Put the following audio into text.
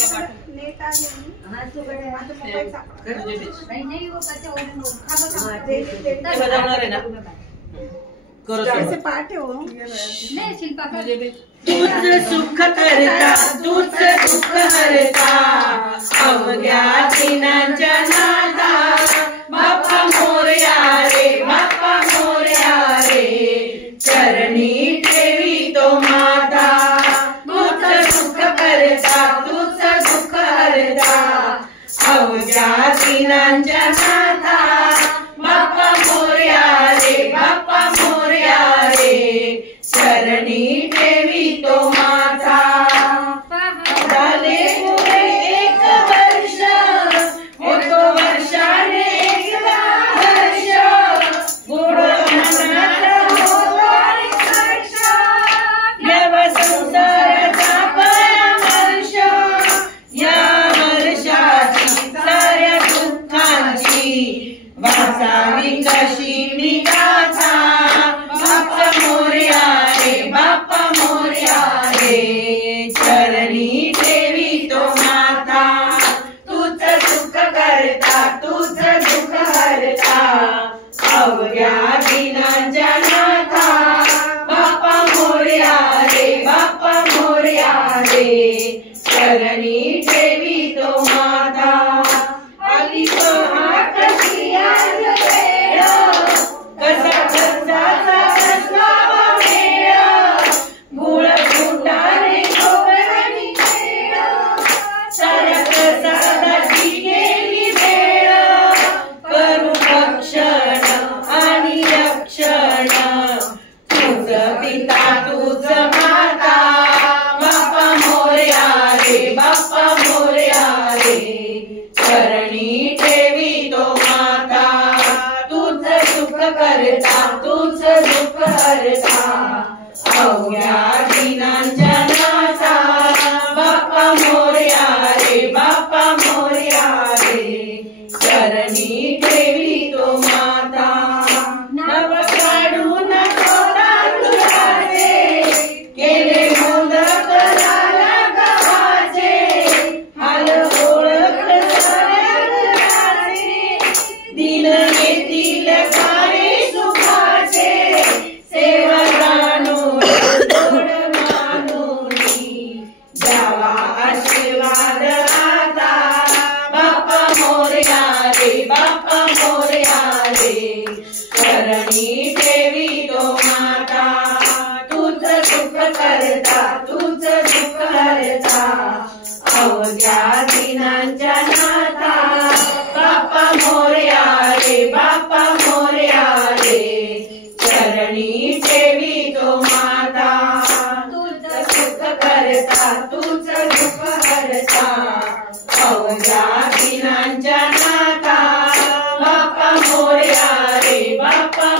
net आहे हाँ तो बड़े माझा मोबाईल सापडा नहीं नहीं वो कच्चा ओढ़ ते बजावणार आहे ना करो कैसे पाठ है वो नहीं शिल्पा का तूच सुख करता तूच दुःख हरता अवघ्या दिनांच्या नाथा बाप्पा मोरया रे बाप्पा मोरया रे चरणी ठेवी तो माता तूच सुख करता तूच दुःख हरता अवघ्या दिनांच्या नाथा बाप्पा मोरया रे बाप्पा मोरया रे चरणी ठेवी तो माता झाले पुरे एक वर्ष होतो वर्षाने एकदा हर्ष गोड मनात होतो हर्ष नव संसाराचा परामर्श या वर्षाची साऱ्या दुःखांची वाचावी कशी मी गाथा बाप्पा मोरया रे बाप्पा मोरया रे चरणी ठेवी तो माता तूच सुख करता तूच दुःख हरता अवघ्या दिनांच्या नाथा बाप्पा मोरया रे बाप्पा मोरया रे चरणी ठेवी तो माता आली तो हात आज वेळ कसा कसाचा कसावा वेळ गुळ फुटाने खोबऱ्याने खेळ साऱ्या प्रसादाची गेली वेळ करू भक्षण आणि रक्षण तुझ पिता तुझ माता बाप्पा मोरया रे बाप्पा मोरया रे चरणी ठेवी तो माता तूच सुख करता तूच दुःख हरता अवघ्या दिनांच्या नाथा बाप्पा मोरया रे बाप्पा मोरया रे चरणी ठेवी तो माता नव काढून तांदुळाचे केले मोदक लाला गव्हाचे हाल ओळख दिन येतील सारे सुखाचे सेवा जाणून गोड मानूनी द्यावा आशीर्वाद आता बाप्पा मोरया रे बाप्पा मोरया रे चरणी ठेवी तो माता तूच सुख करता तूच दुःख हरता अवघ्या दिनांच्या नाथा बाप्पा मोरया रे बाप्पा मोरया रे चरणी ठेवी तो माता तूच सुख करता तूच दुःख हरता अवघ्या दिनांच्या नाथा बाप्पा मोरया रे बाप्पा